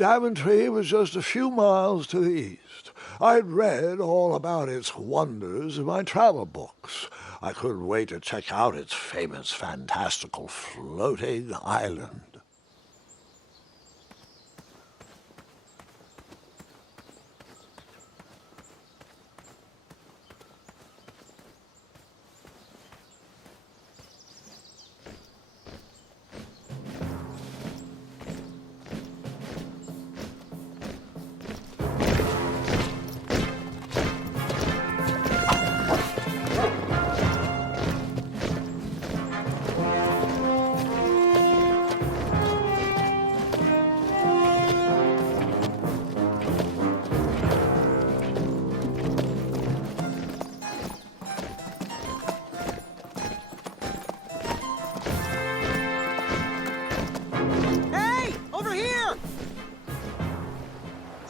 Daventry was just a few miles to the east. I'd read all about its wonders in my travel books. I couldn't wait to check out its famous, fantastical floating island.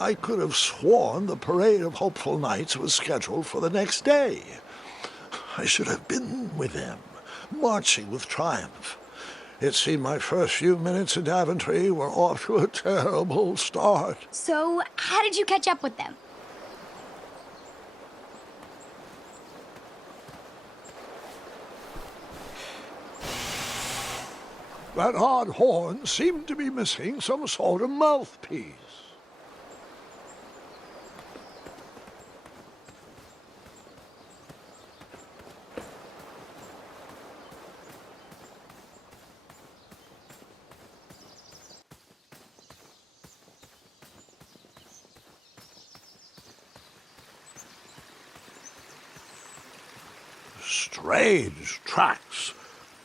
I could have sworn the Parade of Hopeful Knights was scheduled for the next day. I should have been with them, marching with triumph. It seemed my first few minutes in Daventry were off to a terrible start. So, how did you catch up with them? That odd horn seemed to be missing some sort of mouthpiece. Strange tracks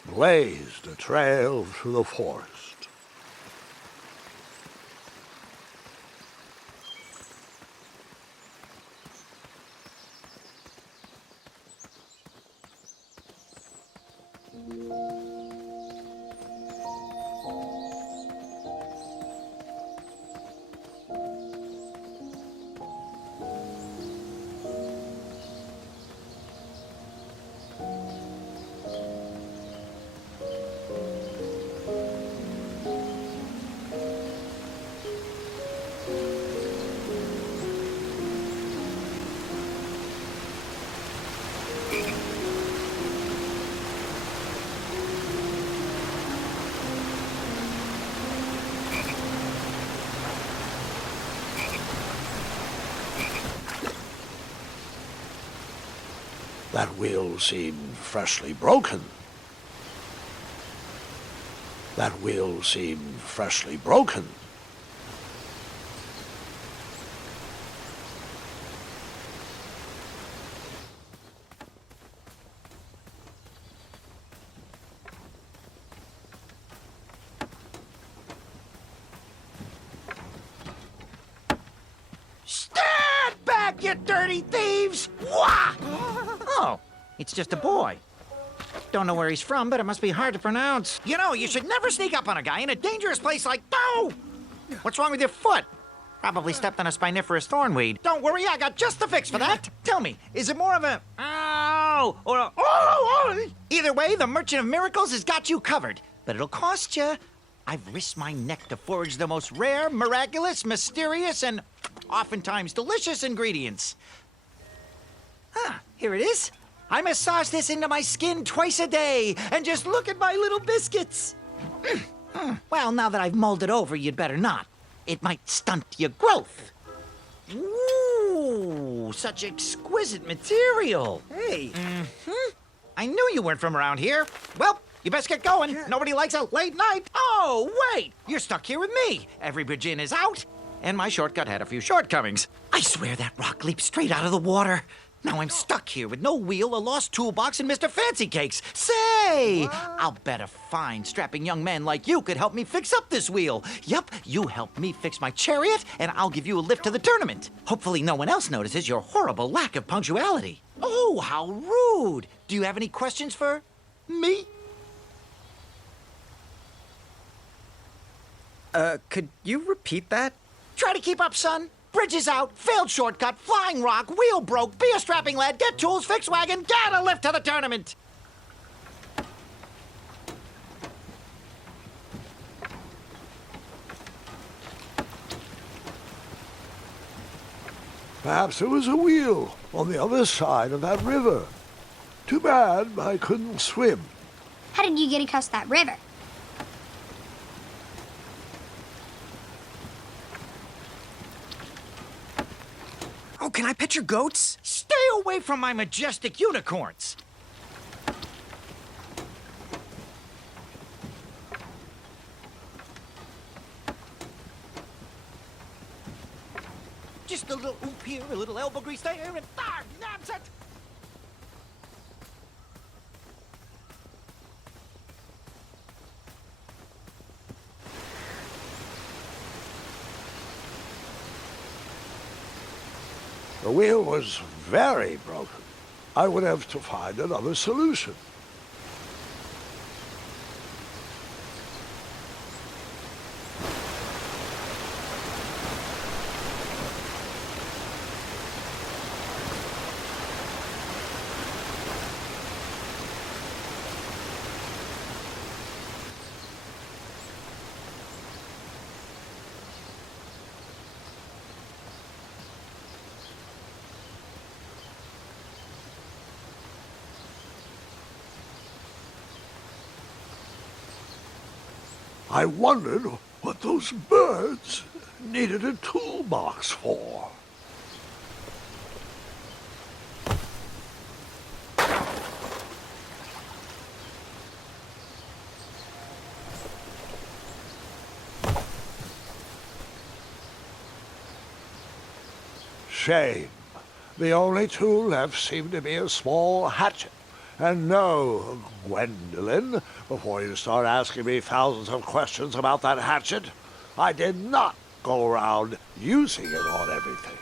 blazed a trail through the forest. That wheel seemed freshly broken. That wheel seemed freshly broken. Stand back, you dirty thieves! Wah! Oh, it's just a boy. Don't know where he's from, but it must be hard to pronounce. You know, you should never sneak up on a guy in a dangerous place like... Oh! What's wrong with your foot? Probably stepped on a spiniferous thornweed. Don't worry, I got just the fix for that. Tell me, is it more of a... Ow! Or a... Oh! Either way, the Merchant of Miracles has got you covered. But it'll cost you. I've risked my neck to forage the most rare, miraculous, mysterious, and oftentimes delicious ingredients. Ah, here it is. I massage this into my skin twice a day, and just look at my little biscuits. Well, now that I've mulled it over, you'd better not. It might stunt your growth. Ooh, such exquisite material. Hey. I knew you weren't from around here. Well, you best get going. Nobody likes a late night. Oh, wait, you're stuck here with me. Every bridge in is out, and my shortcut had a few shortcomings. I swear that rock leaped straight out of the water. Now I'm stuck here with no wheel, a lost toolbox, and Mr. Fancy Cakes. Say, I'll bet a fine, strapping young man like you could help me fix up this wheel. Yup, you help me fix my chariot, and I'll give you a lift to the tournament. Hopefully no one else notices your horrible lack of punctuality. Oh, how rude. Do you have any questions for me? Could you repeat that? Try to keep up, son. Bridges out, failed shortcut, flying rock, wheel broke, be a strapping lad, get tools, fix wagon, get a lift to the tournament. Perhaps there was a wheel on the other side of that river. Too bad I couldn't swim. How did you get across that river? Oh, can I pet your goats? Stay away from my majestic unicorns. Just a little oop here, a little elbow grease there, and that's it. The wheel was very broken. I would have to find another solution. I wondered what those birds needed a toolbox for. Shame. The only tool left seemed to be a small hatchet. And no, Gwendolyn, before you start asking me thousands of questions about that hatchet, I did not go around using it on everything.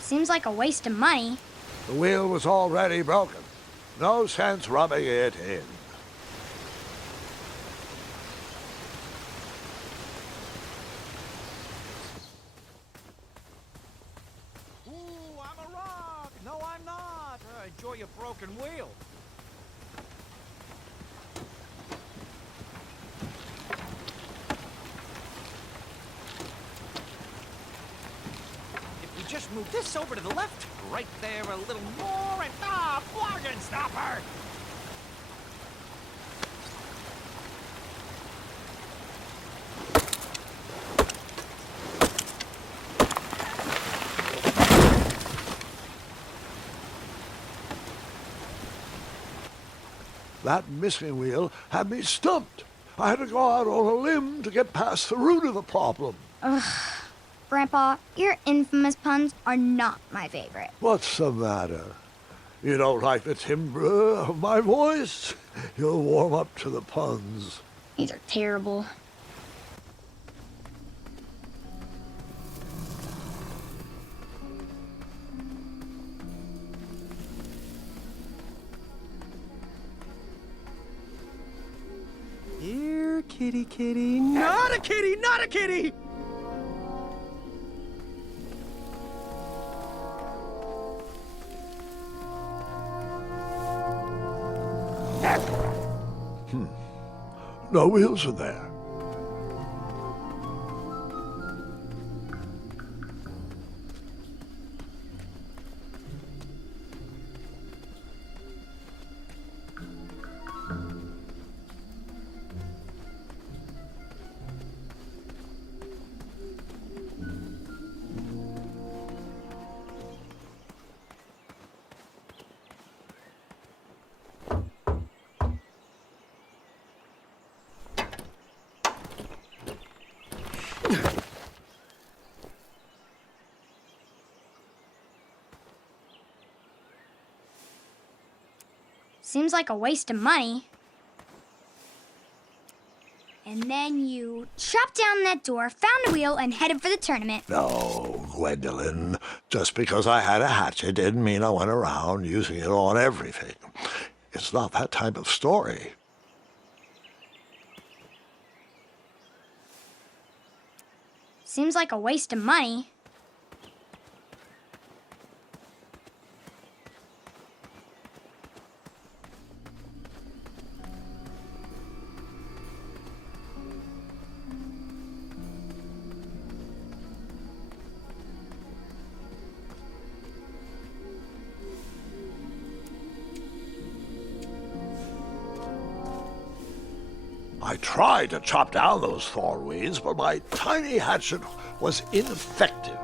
Seems like a waste of money. The wheel was already broken. No sense rubbing it in. Ooh, I'm a rock. No, I'm not. Enjoy your broken wheel. Just move this over to the left. Right there a little more and bargain stopper! That missing wheel had me stumped. I had to go out on a limb to get past the root of the problem. Grandpa, your infamous puns are not my favorite. What's the matter? You don't like the timbre of my voice? You'll warm up to the puns. These are terrible. Here, kitty, kitty. Not a kitty, not a kitty! No wheels in there. Seems like a waste of money. And then you chopped down that door, found a wheel, and headed for the tournament. No, Gwendolyn. Just because I had a hatchet didn't mean I went around using it on everything. It's not that type of story. Seems like a waste of money. I tried to chop down those thorn weeds, but my tiny hatchet was ineffective.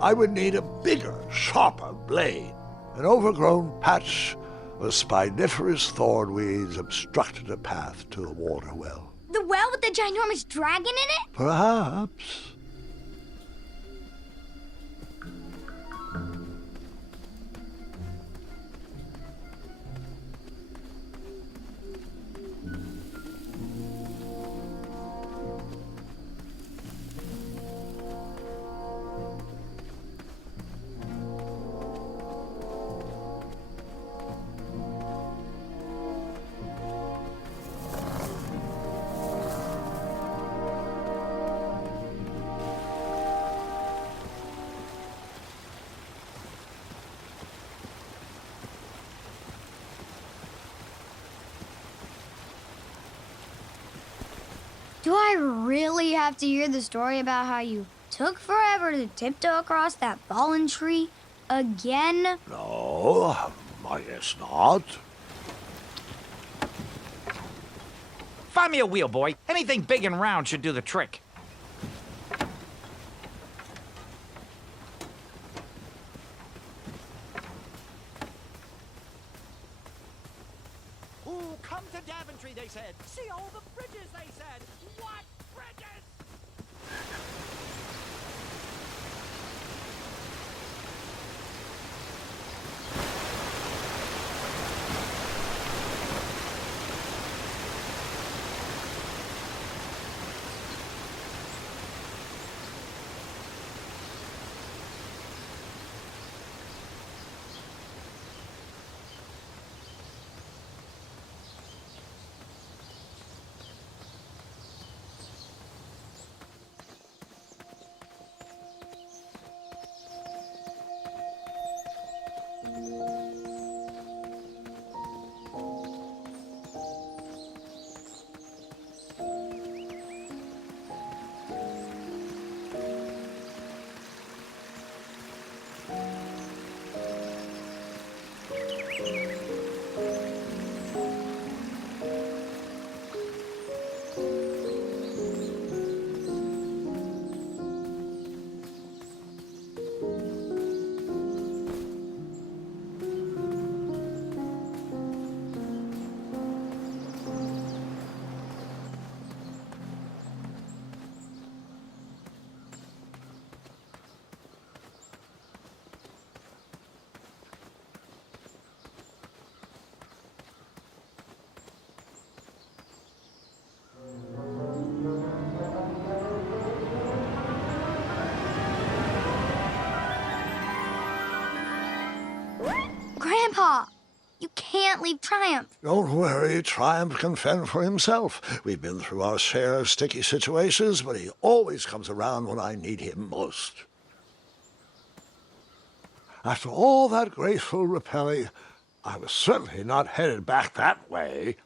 I would need a bigger, sharper blade. An overgrown patch of spiniferous thorn weeds obstructed a path to a water well. The well with the ginormous dragon in it? Perhaps. Do I really have to hear the story about how you took forever to tiptoe across that fallen tree again? No, I guess not. Find me a wheel, boy. Anything big and round should do the trick. Ooh, come to Daventry, they said. See all the bridges, they said. What bridges? Grandpa, you can't leave Triumph. Don't worry, Triumph can fend for himself. We've been through our share of sticky situations, but he always comes around when I need him most. After all that graceful rappelling, I was certainly not headed back that way.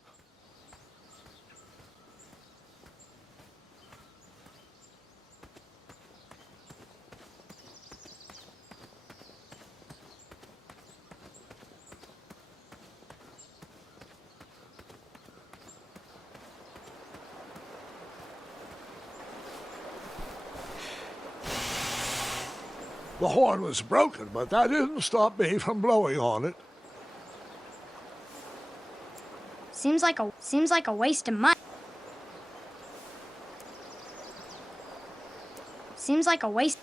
The horn was broken, but that didn't stop me from blowing on it. Seems like a waste of money. Seems like a waste.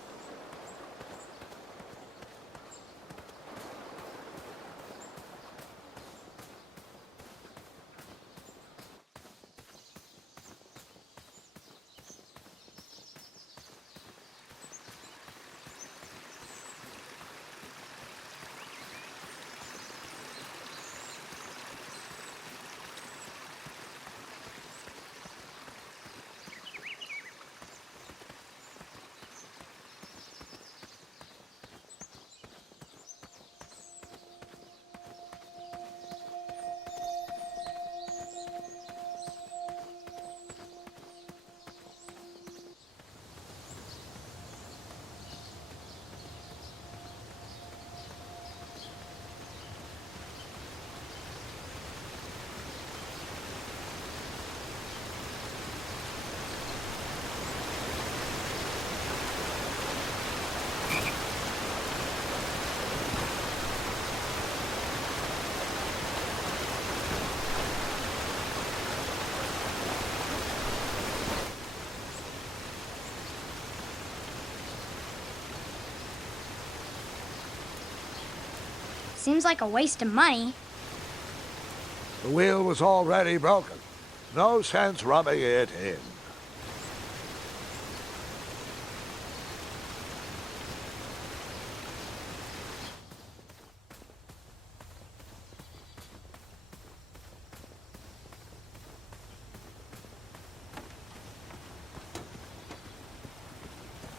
Seems like a waste of money. The wheel was already broken. No sense rubbing it in.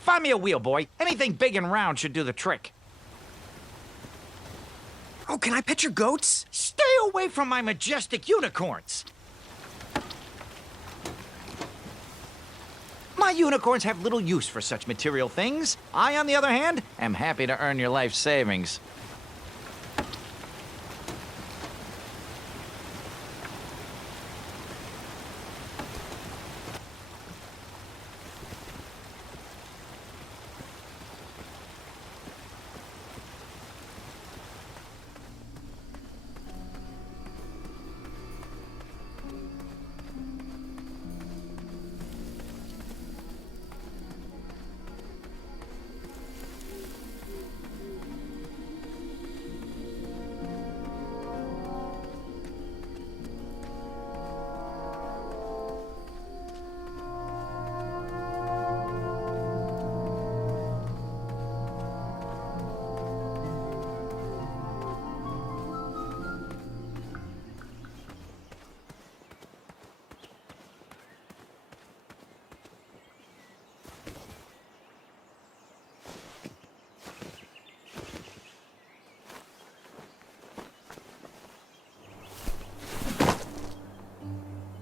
Find me a wheel, boy. Anything big and round should do the trick. Oh, can I pet your goats? Stay away from my majestic unicorns. My unicorns have little use for such material things. I, on the other hand, am happy to earn your life savings.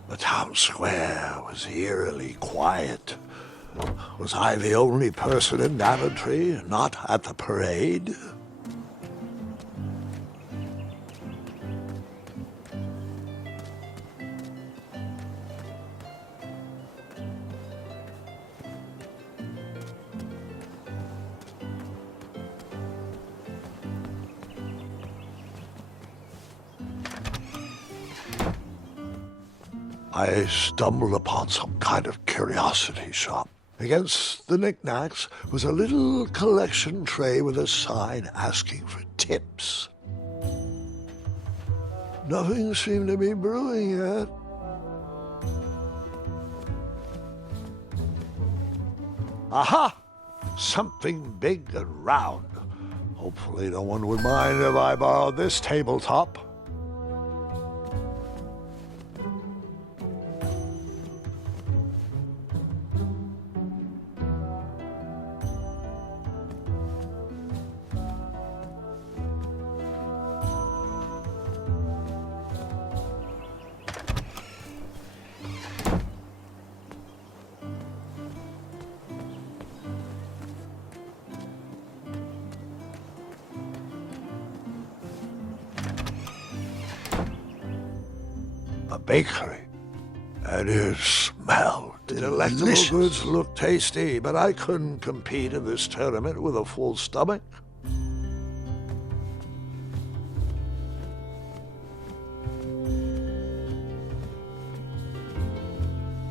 The town square was eerily quiet. Was I the only person in Daventry not at the parade? I stumbled upon some kind of curiosity shop. Against the knickknacks was a little collection tray with a sign asking for tips. Nothing seemed to be brewing yet. Aha! Something big and round. Hopefully no one would mind if I borrowed this tabletop. A bakery, and it smelled delicious. Delectable goods looked tasty, but I couldn't compete in this tournament with a full stomach.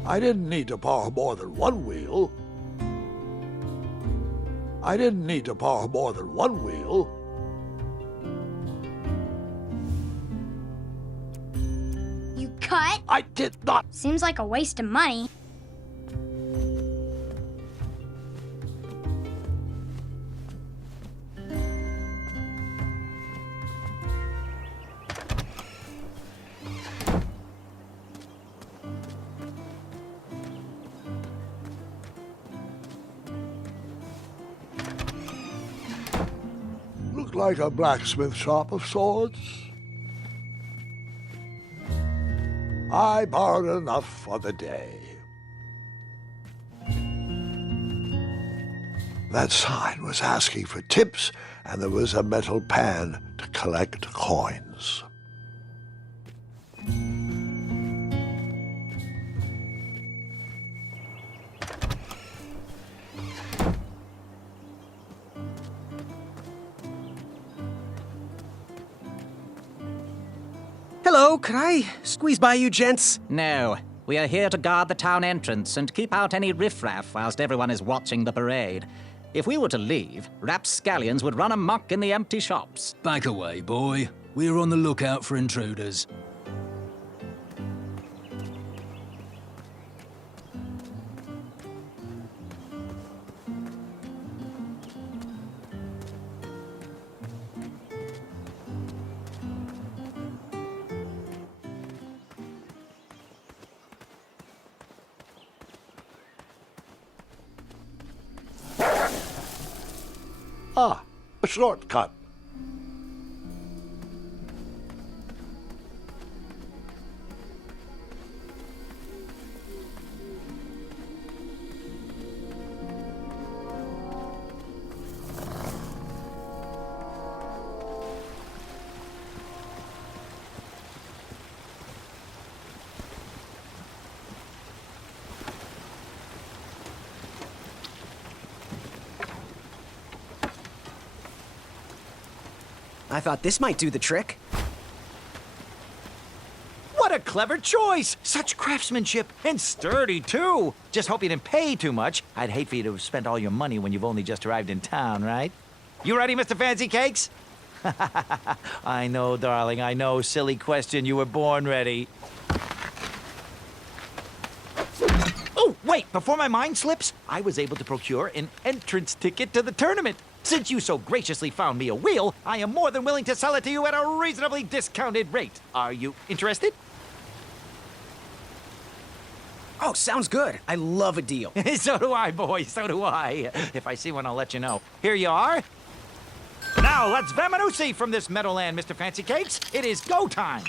I didn't need to borrow more than one wheel. You cut? I did not. Seems like a waste of money. Looked like a blacksmith shop of sorts. I borrowed enough for the day. That sign was asking for tips, and there was a metal pan to collect coins. Hello, could I squeeze by you gents? No, we are here to guard the town entrance and keep out any riffraff whilst everyone is watching the parade. If we were to leave, rapscallions would run amok in the empty shops. Back away, boy. We're on the lookout for intruders. Ah, a shortcut. I thought this might do the trick. What a clever choice! Such craftsmanship, and sturdy, too. Just hope you didn't pay too much. I'd hate for you to have spent all your money when you've only just arrived in town, right? You ready, Mr. Fancy Cakes? I know, darling, I know. Silly question. You were born ready. Oh, wait, before my mind slips, I was able to procure an entrance ticket to the tournament. Since you so graciously found me a wheel, I am more than willing to sell it to you at a reasonably discounted rate. Are you interested? Oh, sounds good. I love a deal. So do I, boy, so do I. If I see one, I'll let you know. Here you are. Now, let's Vamanusi from this meadowland, Mr. Fancy Cakes. It is go time.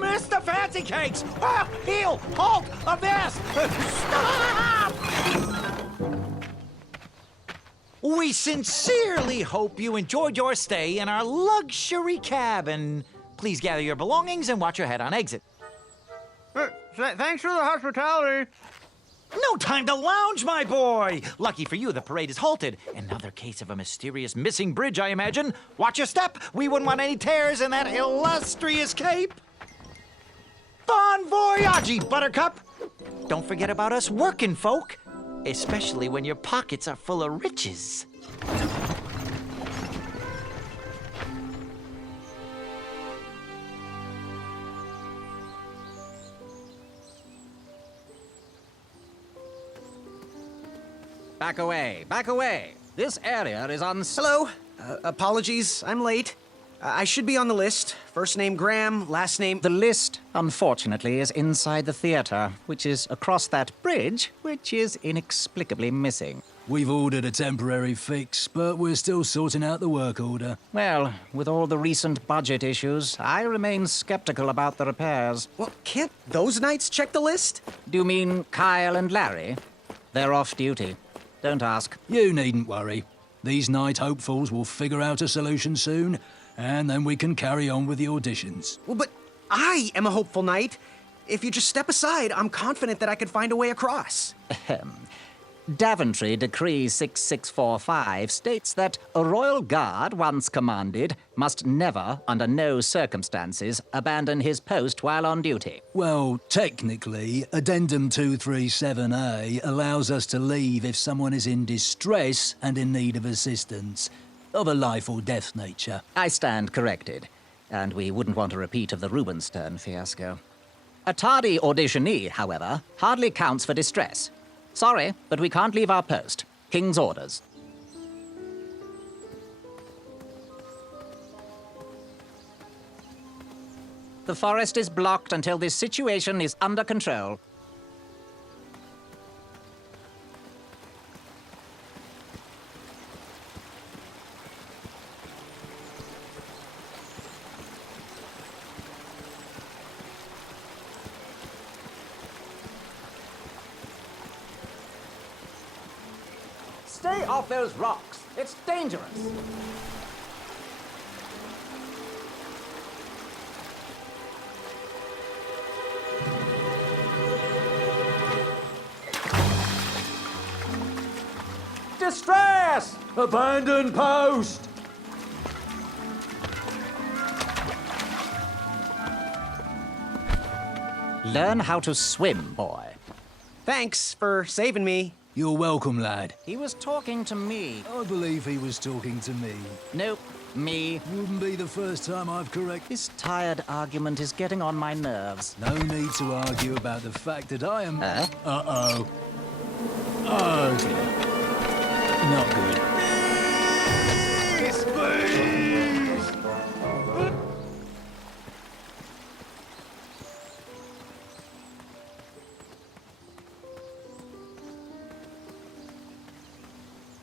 Mr. Fancy Cakes! Ah, heel! Halt! Avast! Stop! We sincerely hope you enjoyed your stay in our luxury cabin. Please gather your belongings and watch your head on exit. Thanks for the hospitality. No time to lounge, my boy! Lucky for you, the parade is halted. Another case of a mysterious missing bridge, I imagine. Watch your step. We wouldn't want any tears in that illustrious cape. Bon voyage, Buttercup! Don't forget about us working folk, especially when your pockets are full of riches. Back away, back away. This area is Hello. Apologies, I'm late. I should be on the list. First name Graham, last name... The list, unfortunately, is inside the theater, which is across that bridge, which is inexplicably missing. We've ordered a temporary fix, but we're still sorting out the work order. Well, with all the recent budget issues, I remain skeptical about the repairs. Well, can't those knights check the list? Do you mean Kyle and Larry? They're off duty. Don't ask. You needn't worry. These night hopefuls will figure out a solution soon, and then we can carry on with the auditions. Well, but I am a hopeful knight. If you just step aside, I'm confident that I could find a way across. Daventry Decree 6645 states that a royal guard once commanded must never, under no circumstances, abandon his post while on duty. Well, technically, Addendum 237A allows us to leave if someone is in distress and in need of assistance, of a life or death nature. I stand corrected, and we wouldn't want a repeat of the Rubenstern fiasco. A tardy auditionee, however, hardly counts for distress. Sorry, but we can't leave our post. King's orders. The forest is blocked until this situation is under control. Stay off those rocks. It's dangerous. Distress! Abandon post! Learn how to swim, boy. Thanks for saving me. You're welcome, lad. He was talking to me. I believe he was talking to me. Nope, me. Wouldn't be the first time I've corrected. This tired argument is getting on my nerves. No need to argue about the fact that I am... Huh? Uh-oh. Oh, dear. Not good.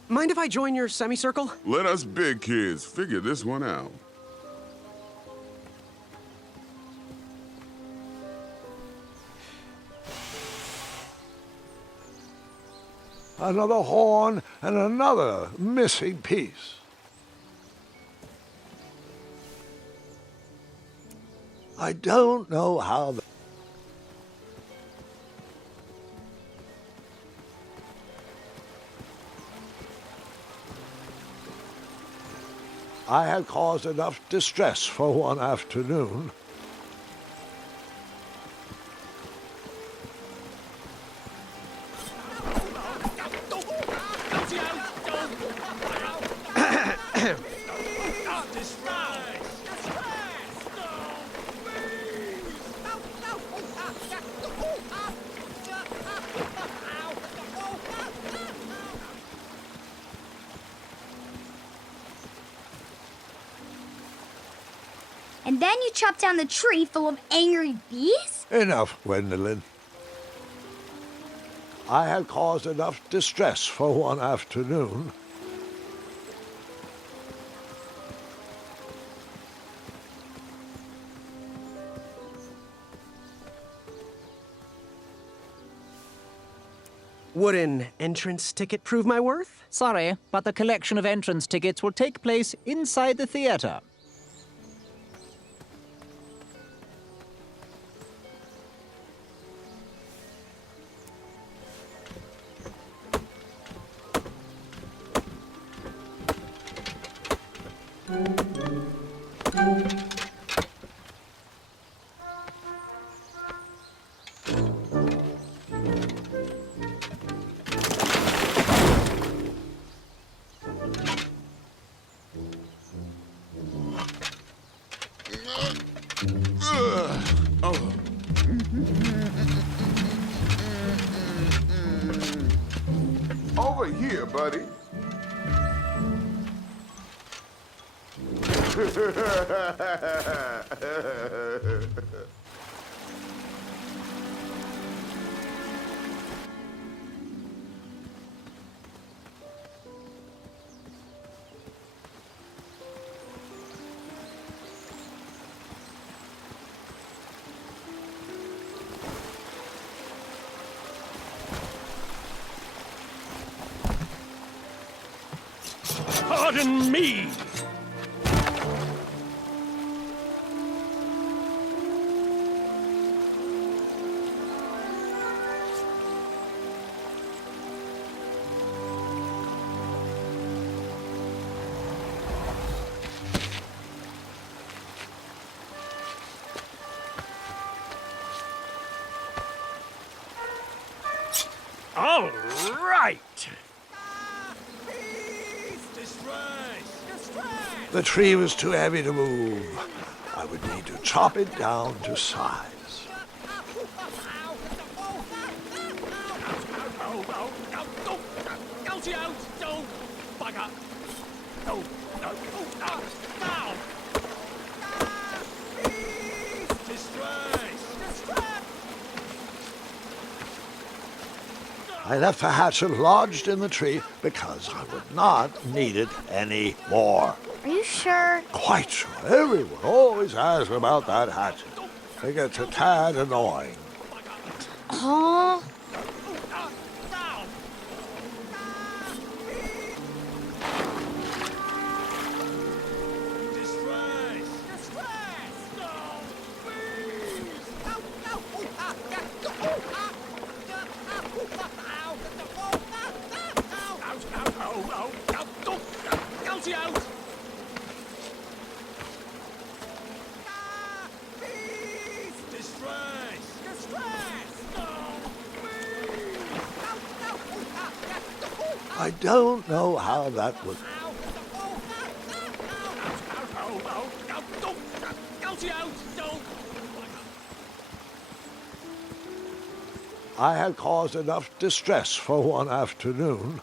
Mind if I join your semicircle? Let us big kids figure this one out. Another horn and another missing piece. I don't know how I had caused enough distress for one afternoon. And then you chop down the tree full of angry bees? Enough, Gwendolyn. I had caused enough distress for one afternoon. Would an entrance ticket prove my worth? Sorry, but the collection of entrance tickets will take place inside the theater. Over here, buddy. Pardon me! All right! The tree was too heavy to move. I would need to chop it down to size. I left the hatchet lodged in the tree because I would not need it any more. Are you sure? Quite sure. Everyone always asks about that hatchet. It gets a tad annoying. Huh? I don't know how that would... I had caused enough distress for one afternoon.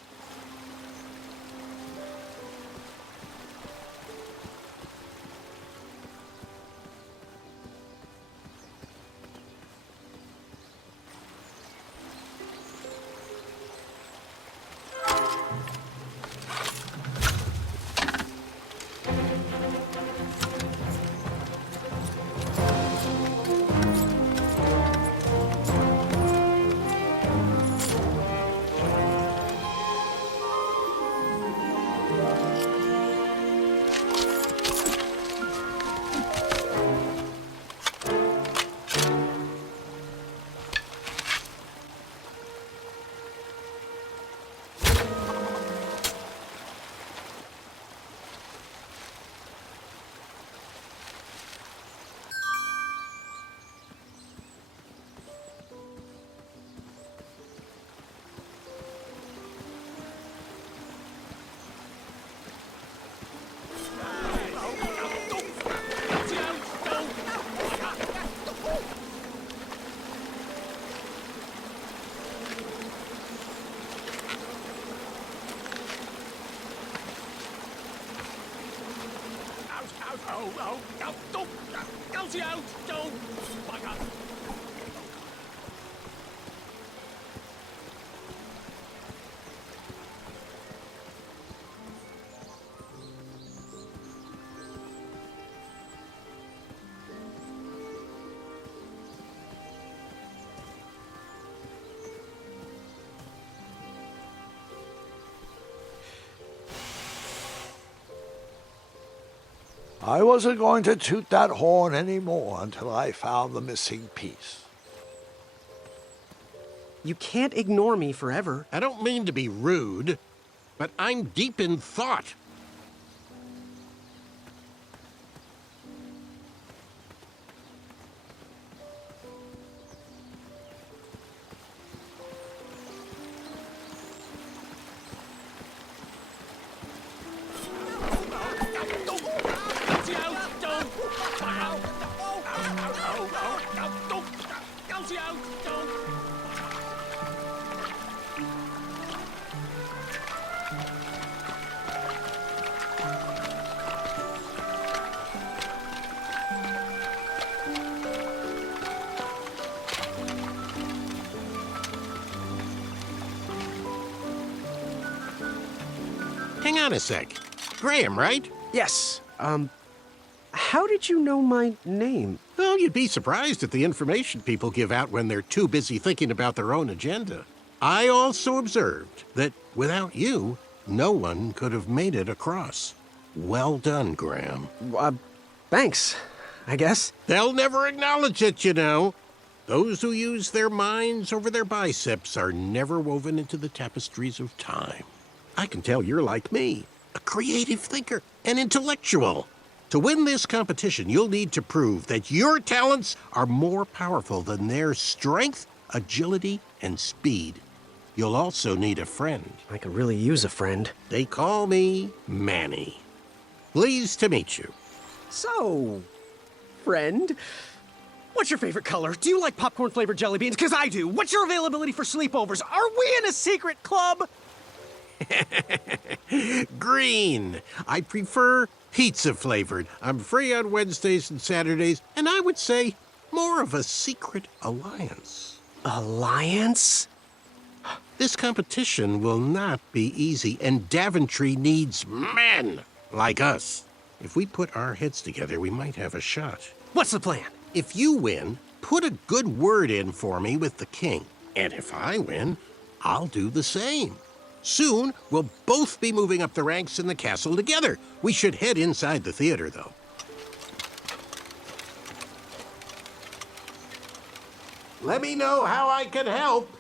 I wasn't going to toot that horn anymore until I found the missing piece. You can't ignore me forever. I don't mean to be rude, but I'm deep in thought. Hang on a sec. Graham, right? Yes, how did you know my name? Well, you'd be surprised at the information people give out when they're too busy thinking about their own agenda. I also observed that without you, no one could have made it across. Well done, Graham. Thanks, I guess. They'll never acknowledge it, you know. Those who use their minds over their biceps are never woven into the tapestries of time. I can tell you're like me, a creative thinker, an intellectual. To win this competition, you'll need to prove that your talents are more powerful than their strength, agility, and speed. You'll also need a friend. I could really use a friend. They call me Manny. Pleased to meet you. So, friend, what's your favorite color? Do you like popcorn-flavored jelly beans? Because I do. What's your availability for sleepovers? Are we in a secret club? Green. I prefer pizza-flavored. I'm free on Wednesdays and Saturdays, and I would say more of a secret alliance. Alliance? This competition will not be easy, and Daventry needs men like us. If we put our heads together, we might have a shot. What's the plan? If you win, put a good word in for me with the king. And if I win, I'll do the same. Soon, we'll both be moving up the ranks in the castle together. We should head inside the theater, though. Let me know how I can help.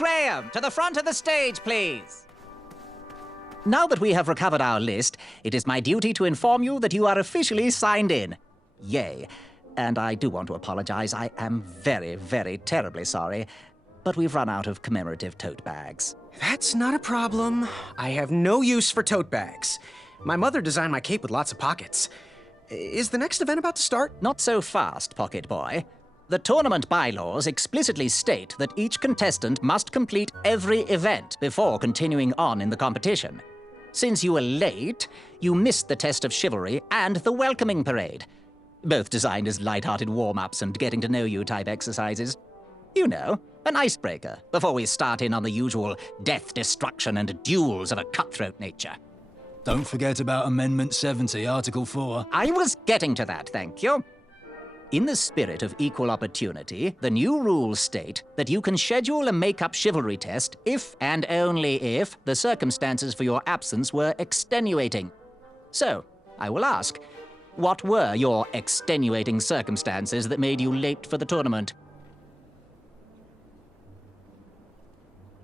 Graham, to the front of the stage, please. Now that we have recovered our list, it is my duty to inform you that you are officially signed in. Yay. And I do want to apologize. I am very, very terribly sorry. But we've run out of commemorative tote bags. That's not a problem. I have no use for tote bags. My mother designed my cape with lots of pockets. Is the next event about to start? Not so fast, Pocket Boy. The tournament bylaws explicitly state that each contestant must complete every event before continuing on in the competition. Since you were late, you missed the test of chivalry and the welcoming parade. Both designed as light-hearted warm-ups and getting-to-know-you type exercises. You know, an icebreaker before we start in on the usual death, destruction, and duels of a cutthroat nature. Don't forget about Amendment 70, Article 4. I was getting to that, thank you. In the spirit of equal opportunity, the new rules state that you can schedule a make-up chivalry test if and only if the circumstances for your absence were extenuating. So, I will ask, what were your extenuating circumstances that made you late for the tournament?